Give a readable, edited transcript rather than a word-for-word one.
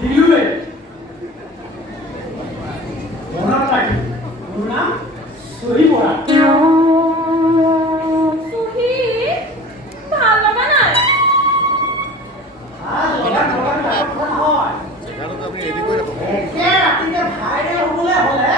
দিলুৱে মনত ৰাখি মোৰ নাম চহী বৰা চহী ভাল লগা নাই ভাইৰেল হ'বলৈ হ'লে